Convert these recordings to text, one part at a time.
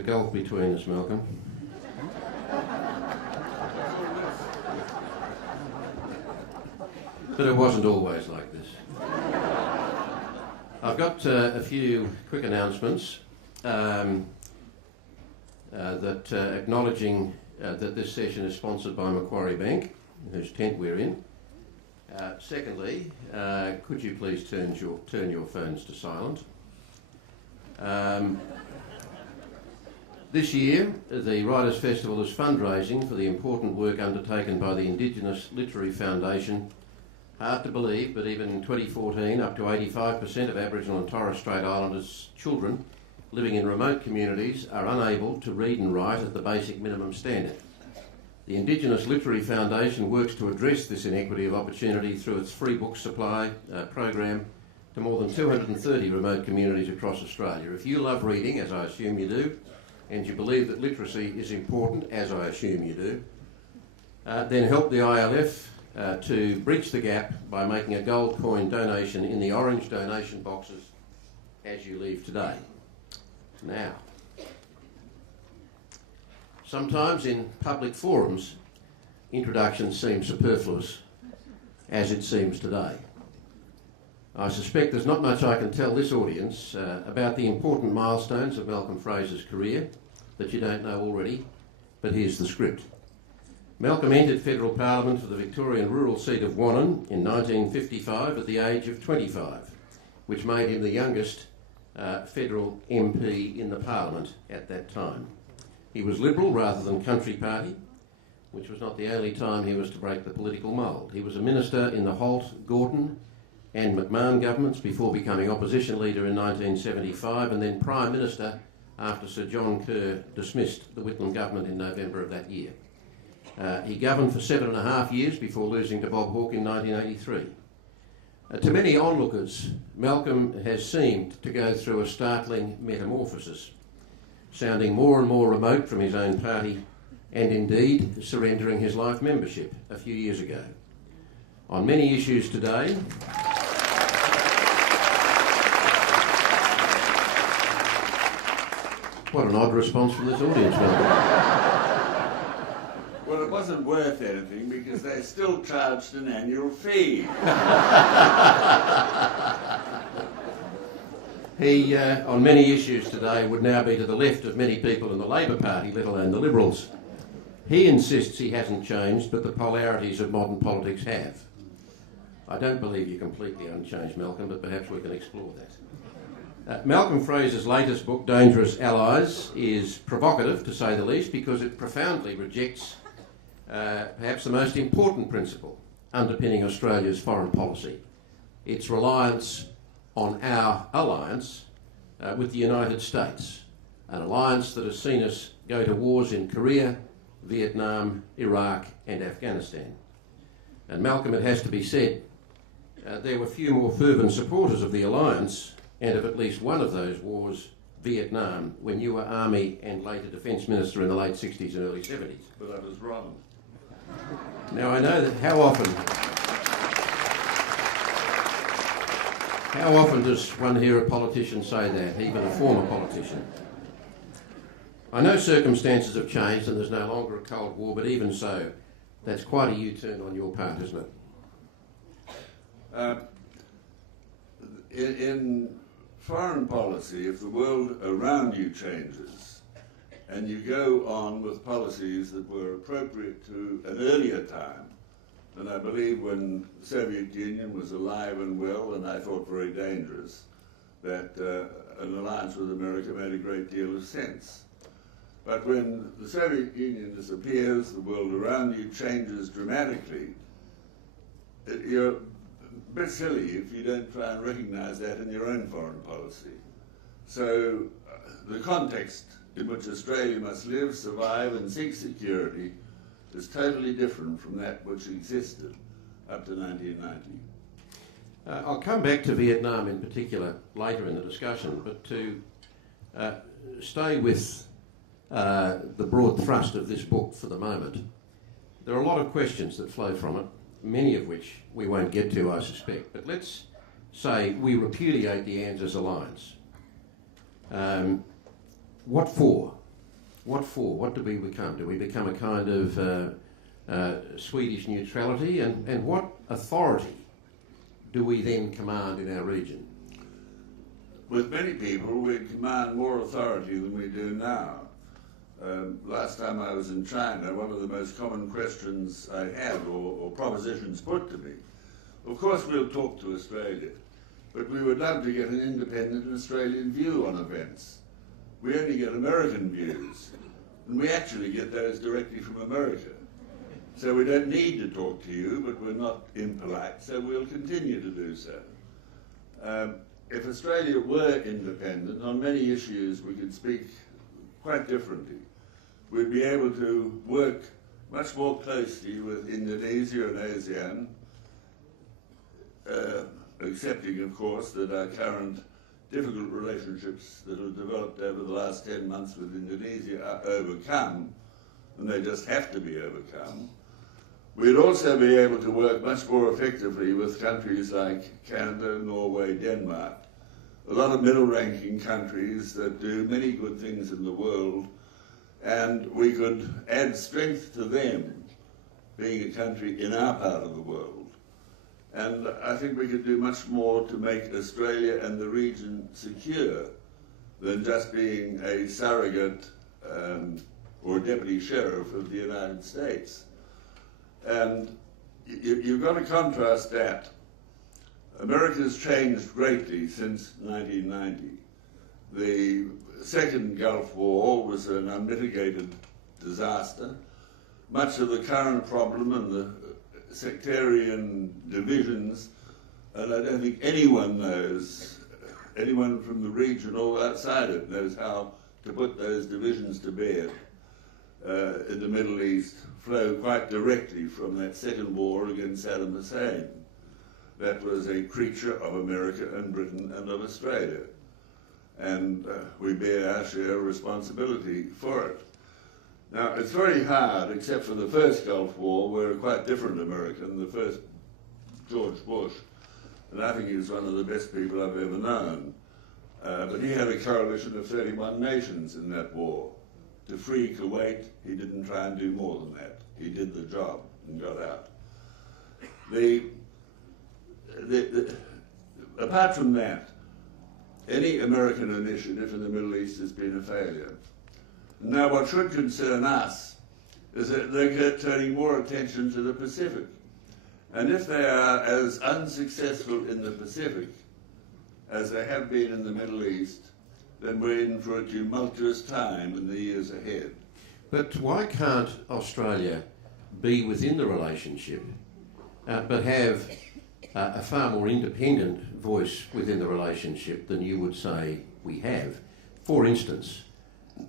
a gulf between us, Malcolm. But it wasn't always like this. I've got a few quick announcements acknowledging that this session is sponsored by Macquarie Bank, whose tent we're in. Secondly, could you please turn your phones to silent? This year, the Writers Festival is fundraising for the important work undertaken by the Indigenous Literary Foundation. Hard to believe, but even in 2014, up to 85% of Aboriginal and Torres Strait Islanders' children living in remote communities are unable to read and write at the basic minimum standard. The Indigenous Literary Foundation works to address this inequity of opportunity through its free book supply program to more than 230 remote communities across Australia. If you love reading, as I assume you do, and you believe that literacy is important, as I assume you do, then help the ILF to bridge the gap by making a gold coin donation in the orange donation boxes as you leave today. Now, sometimes in public forums, introductions seem superfluous, as it seems today. I suspect there's not much I can tell this audience about the important milestones of Malcolm Fraser's career that you don't know already, but here's the script. Malcolm entered federal parliament for the Victorian rural seat of Wannon in 1955 at the age of 25, which made him the youngest federal MP in the parliament at that time. He was Liberal rather than Country Party, which was not the only time he was to break the political mould. He was a minister in the Holt, Gorton and McMahon governments before becoming opposition leader in 1975 and then Prime Minister after Sir John Kerr dismissed the Whitlam government in November of that year. He governed for 7.5 years before losing to Bob Hawke in 1983. To many onlookers, Malcolm has seemed to go through a startling metamorphosis, sounding more and more remote from his own party and indeed surrendering his life membership a few years ago. On many issues today, what an odd response from this audience, Malcolm. Well, it wasn't worth anything because they still charged an annual fee. He, on many issues today, would now be to the left of many people in the Labor Party, let alone the Liberals. He insists he hasn't changed, but the polarities of modern politics have. I don't believe you're completely unchanged, Malcolm, but perhaps we can explore that. Malcolm Fraser's latest book, Dangerous Allies, is provocative, to say the least, because it profoundly rejects perhaps the most important principle underpinning Australia's foreign policy, its reliance on our alliance with the United States, an alliance that has seen us go to wars in Korea, Vietnam, Iraq and Afghanistan. And Malcolm, it has to be said, there were few more fervent supporters of the alliance and of at least one of those wars, Vietnam, when you were Army and later Defence Minister in the late 60s and early 70s. But I was wrong. Now I know that how often does one hear a politician say that, even a former politician? I know circumstances have changed and there's no longer a Cold War, but even so, that's quite a U-turn on your part, isn't it? In foreign policy, if the world around you changes and you go on with policies that were appropriate to an earlier time, and I believe when the Soviet Union was alive and well, and I thought very dangerous, that an alliance with America made a great deal of sense. But when the Soviet Union disappears, the world around you changes dramatically, you're a bit silly if you don't try and recognise that in your own foreign policy. So the context in which Australia must live, survive and seek security is totally different from that which existed up to 1990. I'll come back to Vietnam in particular later in the discussion, but to stay with the broad thrust of this book for the moment, there are a lot of questions that flow from it, many of which we won't get to, I suspect. But let's say we repudiate the ANZUS alliance. What for? What for? What do we become? Do we become a kind of Swedish neutrality? And what authority do we then command in our region? With many people, we command more authority than we do now. Last time I was in China, one of the most common questions I had, or propositions put to me, of course we'll talk to Australia, but we would love to get an independent Australian view on events. We only get American views, and we actually get those directly from America. So we don't need to talk to you, but we're not impolite, so we'll continue to do so. If Australia were independent, on many issues we could speak quite differently. We'd be able to work much more closely with Indonesia and ASEAN, accepting, of course, that our current difficult relationships that have developed over the last 10 months with Indonesia are overcome, and they just have to be overcome. We'd also be able to work much more effectively with countries like Canada, Norway, Denmark, a lot of middle-ranking countries that do many good things in the world, and we could add strength to them, being a country in our part of the world. And I think we could do much more to make Australia and the region secure than just being a surrogate or deputy sheriff of the United States. And you've got to contrast that. America's changed greatly since 1990. The Second Gulf War was an unmitigated disaster. Much of the current problem and the sectarian divisions, and I don't think anyone knows, anyone from the region or outside it knows how to put those divisions to bed in the Middle East, flow quite directly from that second war against Saddam Hussein. That was a creature of America and Britain and of Australia. And we bear our share of responsibility for it. Now, it's very hard, except for the first Gulf War, where a quite different American, the first George Bush, and I think he was one of the best people I've ever known. But he had a coalition of 31 nations in that war. To free Kuwait, he didn't try and do more than that. He did the job and got out. Apart from that, any American initiative in the Middle East has been a failure. Now, what should concern us is that they're turning more attention to the Pacific. And if they are as unsuccessful in the Pacific as they have been in the Middle East, then we're in for a tumultuous time in the years ahead. But why can't Australia be within the relationship, but have a far more independent voice within the relationship than you would say we have? For instance,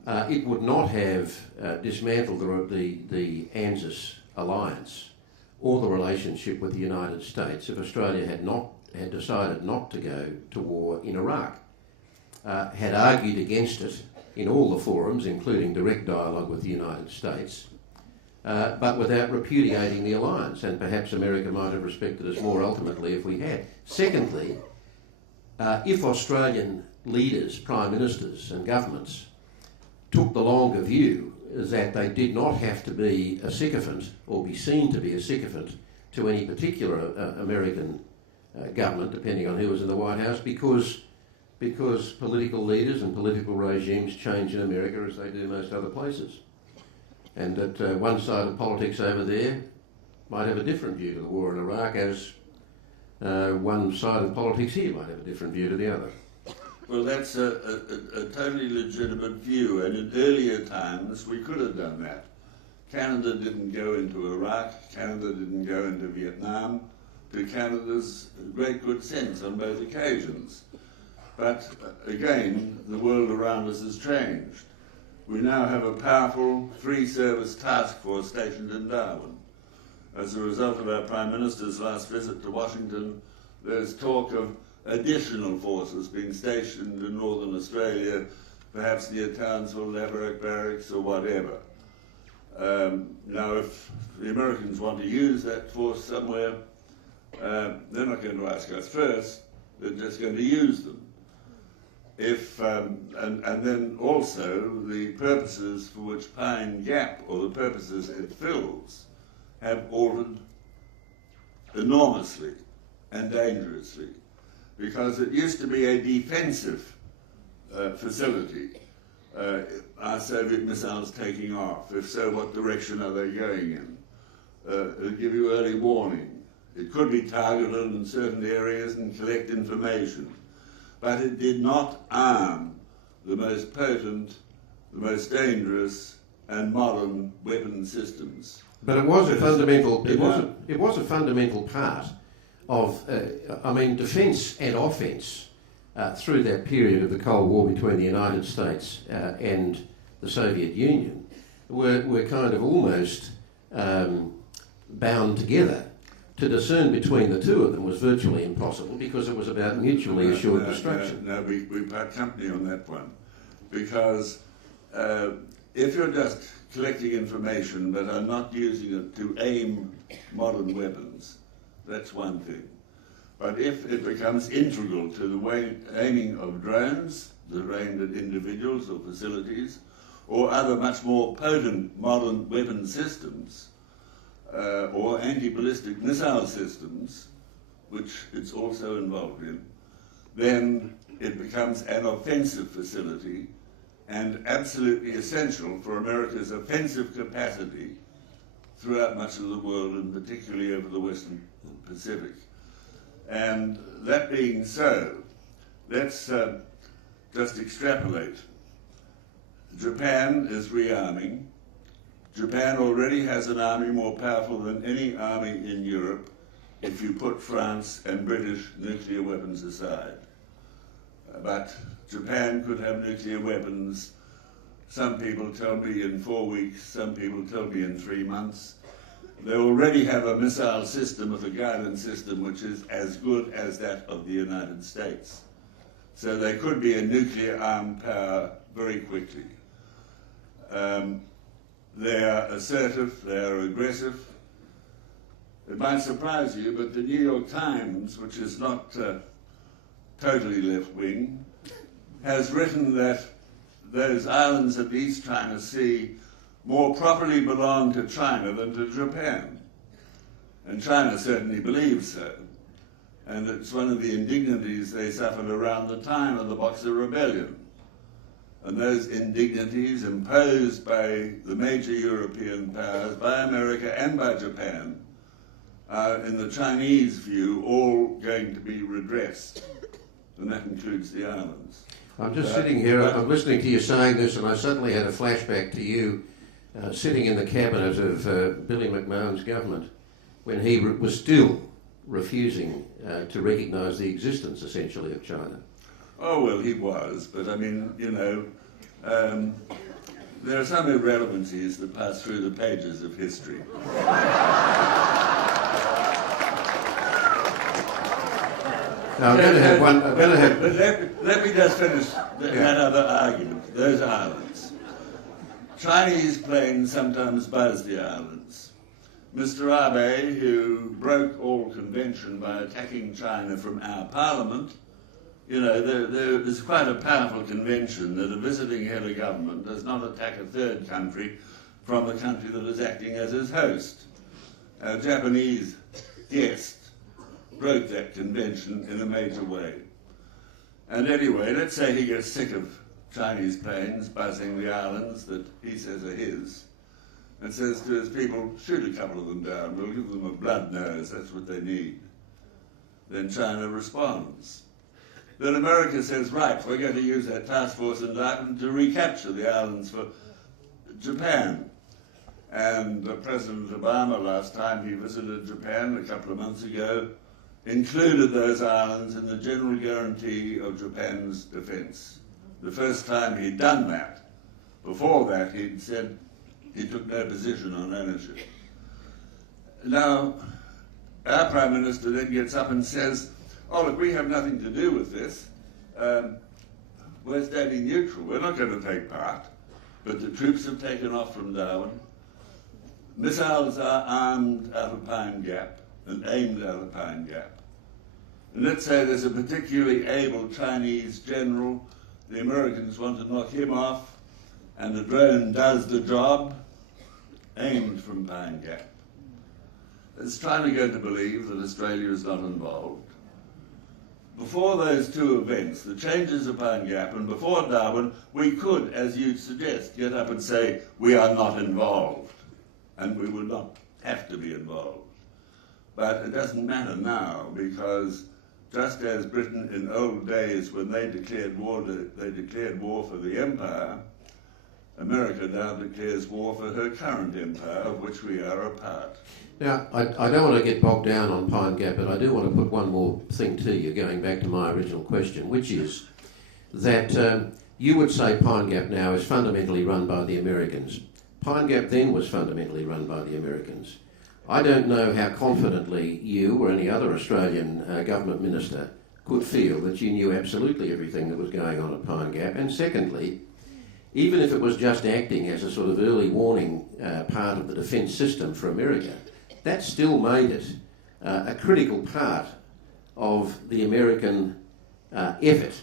it would not have dismantled the ANZUS alliance or the relationship with the United States if Australia had decided not to go to war in Iraq, had argued against it in all the forums, including direct dialogue with the United States, but without repudiating the alliance, and perhaps America might have respected us more ultimately if we had. Secondly, if Australian leaders, prime ministers and governments took the longer view that they did not have to be a sycophant or be seen to be a sycophant to any particular American government, depending on who was in the White House, because political leaders and political regimes change in America as they do most other places. And that one side of politics over there might have a different view to the war in Iraq, as one side of politics here might have a different view to the other. Well, that's a totally legitimate view, and in earlier times we could have done that. Canada didn't go into Iraq, Canada didn't go into Vietnam, to Canada's great good sense on both occasions. But again, the world around us has changed. We now have a powerful three-service task force stationed in Darwin. As a result of our Prime Minister's last visit to Washington, there's talk of additional forces being stationed in Northern Australia, perhaps near Townsville, Laverack Barracks, or whatever. Now, if the Americans want to use that force somewhere, they're not going to ask us first, they're just going to use them. and then also the purposes for which Pine Gap, or the purposes it fills, have altered enormously and dangerously, because it used to be a defensive facility. Are Soviet missiles taking off? If so, what direction are they going in? It'll give you early warning. It could be targeted in certain areas and collect information. But it did not arm the most potent, the most dangerous, and modern weapon systems. But it was a fundamental. It was a fundamental part of, defence and offence through that period of the Cold War between the United States and the Soviet Union were kind of almost bound together. To discern between the two of them was virtually impossible because it was about mutually assured destruction. No, we part company on that one. Because if you're just collecting information but are not using it to aim modern weapons, that's one thing. But if it becomes integral to the aiming of drones that are aimed at individuals or facilities, or other much more potent modern weapon systems, or anti-ballistic missile systems, which it's also involved in, then it becomes an offensive facility and absolutely essential for America's offensive capacity throughout much of the world, and particularly over the Western Pacific. And that being so, let's just extrapolate. Japan is rearming. Japan already has an army more powerful than any army in Europe if you put France and British nuclear weapons aside. But Japan could have nuclear weapons, some people tell me in 4 weeks, some people tell me in 3 months. They already have a missile system with a guidance system which is as good as that of the United States. So they could be a nuclear armed power very quickly. They are assertive, they are aggressive. It might surprise you, but the New York Times, which is not totally left-wing, has written that those islands at the East China Sea more properly belong to China than to Japan. And China certainly believes so. And it's one of the indignities they suffered around the time of the Boxer Rebellion. And those indignities imposed by the major European powers, by America and by Japan, are, in the Chinese view, all going to be redressed. And that includes the islands. I'm just sitting here, I'm listening to you saying this, and I suddenly had a flashback to you sitting in the cabinet of Billy McMahon's government when he was still refusing to recognise the existence, essentially, of China. Oh, well, he was, but I mean, you know, there are some irrelevancies that pass through the pages of history. Now, I'm going to have one. But let me just finish that other argument, those islands. Chinese planes sometimes buzz the islands. Mr. Abe, who broke all convention by attacking China from our parliament, you know, there's quite a powerful convention that a visiting head of government does not attack a third country from the country that is acting as his host. Our Japanese guest broke that convention in a major way. And anyway, let's say he gets sick of Chinese planes buzzing the islands that he says are his, and says to his people, shoot a couple of them down, we'll give them a blood nose, that's what they need. Then China responds. Then America says, right, we're going to use that task force indictment to recapture the islands for Japan. And President Obama, last time he visited Japan a couple of months ago, included those islands in the general guarantee of Japan's defense. The first time he'd done that. Before that, he'd said he took no position on ownership. Now, our Prime Minister then gets up and says, oh, look, we have nothing to do with this. We're standing neutral. We're not going to take part. But the troops have taken off from Darwin. Missiles are armed out of Pine Gap and aimed out of Pine Gap. And let's say there's a particularly able Chinese general the Americans want to knock him off, and the drone does the job, aimed from Pine Gap. It's trying to get to believe that Australia is not involved. Before those two events, the changes of Pine Gap, and before Darwin, we could, as you suggest, get up and say, we are not involved, and we would not have to be involved. But it doesn't matter now, because just as Britain in old days, when they declared war for the empire, America now declares war for her current empire, of which we are a part. Now, I don't want to get bogged down on Pine Gap, but I do want to put one more thing to you, going back to my original question, which is that you would say Pine Gap now is fundamentally run by the Americans. Pine Gap then was fundamentally run by the Americans. I don't know how confidently you or any other Australian government minister could feel that you knew absolutely everything that was going on at Pine Gap. And secondly, even if it was just acting as a sort of early warning part of the defence system for America, that still made it a critical part of the American effort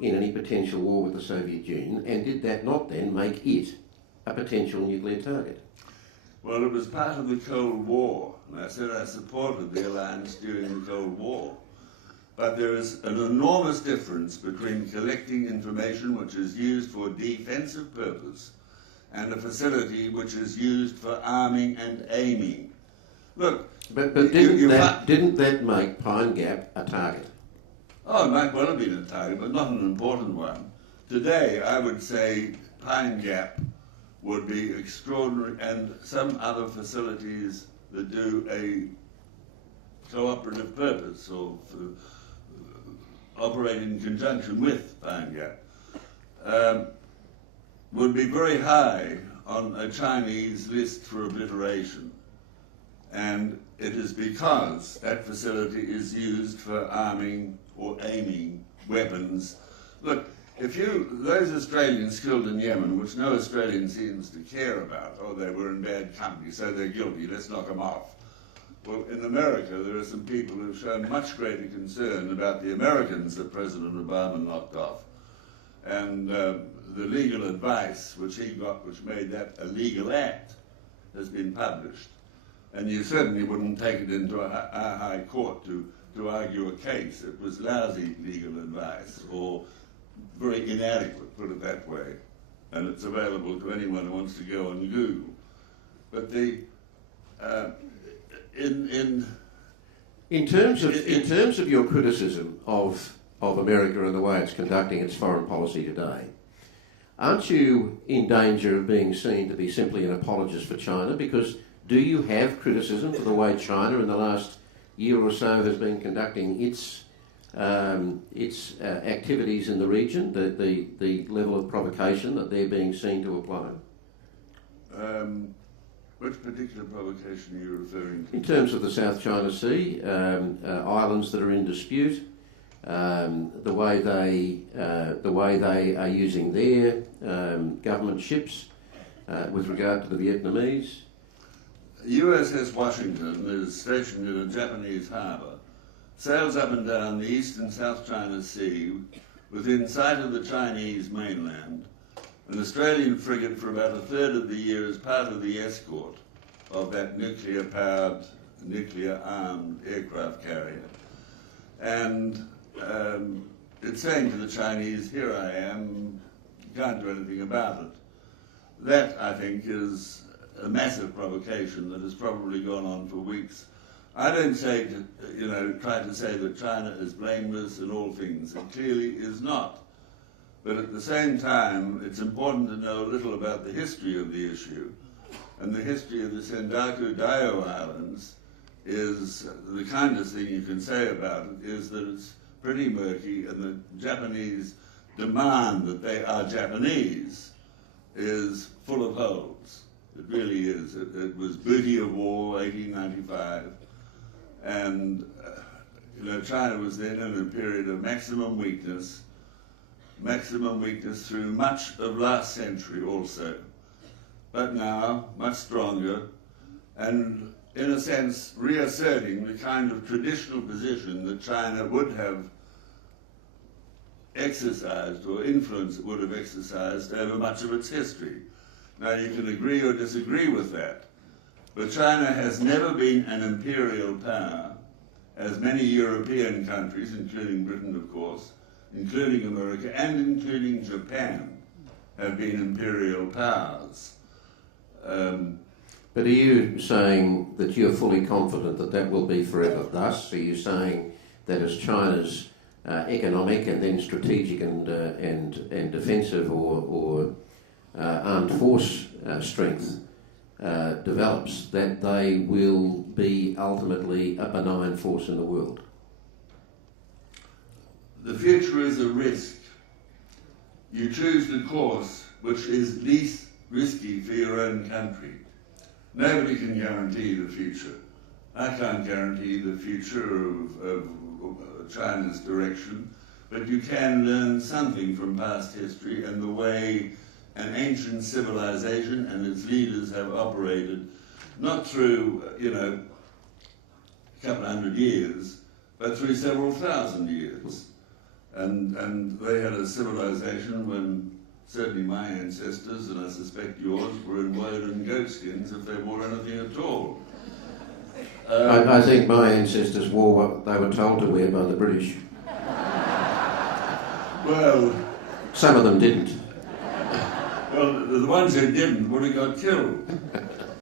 in any potential war with the Soviet Union, and did that not then make it a potential nuclear target? Well, it was part of the Cold War, and I said I supported the alliance during the Cold War. But there is an enormous difference between collecting information which is used for defensive purpose and a facility which is used for arming and aiming. Look, but didn't that make Pine Gap a target? Oh, it might well have been a target, but not an important one. Today, I would say Pine Gap would be extraordinary, and some other facilities that do a cooperative purpose or operate in conjunction with Pine Gap would be very high on a Chinese list for obliteration. And it is because that facility is used for arming or aiming weapons. Look, those Australians killed in Yemen, which no Australian seems to care about, they were in bad company, so they're guilty, let's knock them off. Well, in America, there are some people who have shown much greater concern about the Americans that President Obama knocked off. And the legal advice which he got, which made that a legal act, has been published. And you certainly wouldn't take it into a high court to argue a case. It was lousy legal advice, or very inadequate, put it that way. And it's available to anyone who wants to go and Google. But in terms of your criticism of America and the way it's conducting its foreign policy today, aren't you in danger of being seen to be simply an apologist for China? Because do you have criticism for the way China in the last year or so has been conducting its activities in the region, the level of provocation that they're being seen to apply? Which particular provocation are you referring to? In terms of the South China Sea, islands that are in dispute, the way they are using their government ships with regard to the Vietnamese. USS Washington is stationed in a Japanese harbour, sails up and down the East and South China Sea within sight of the Chinese mainland. An Australian frigate for about a third of the year is part of the escort of that nuclear-powered, nuclear-armed aircraft carrier. And it's saying to the Chinese, here I am, you can't do anything about it. That, I think, is a massive provocation that has probably gone on for weeks. I don't say, try to say that China is blameless in all things. It clearly is not. But at the same time, it's important to know a little about the history of the issue. And the history of the Sendaku-Daiyo Islands is, the kindest thing you can say about it is that it's pretty murky, and the Japanese demand that they are Japanese is full of holes. It really is. It was booty of war, 1895. And China was then in a period of maximum weakness through much of last century also, but now much stronger, and in a sense reasserting the kind of traditional position that China would have exercised or influence it would have exercised over much of its history. Now you can agree or disagree with that, but China has never been an imperial power, as many European countries, including Britain of course, including America and including Japan, have been imperial powers. But are you saying that you're fully confident that that will be forever? Thus, are you saying that as China's economic and then strategic and defensive or armed force strength develops, that they will be ultimately a benign force in the world? The future is a risk. You choose the course which is least risky for your own country. Nobody can guarantee the future. I can't guarantee the future of China's direction, but you can learn something from past history and the way an ancient civilization and its leaders have operated, not through, a couple of hundred years, but through several thousand years. And they had a civilization when certainly my ancestors, and I suspect yours, were in woven goatskins if they wore anything at all. I think my ancestors wore what they were told to wear by the British. Well, some of them didn't. Well, the ones who didn't would have got killed.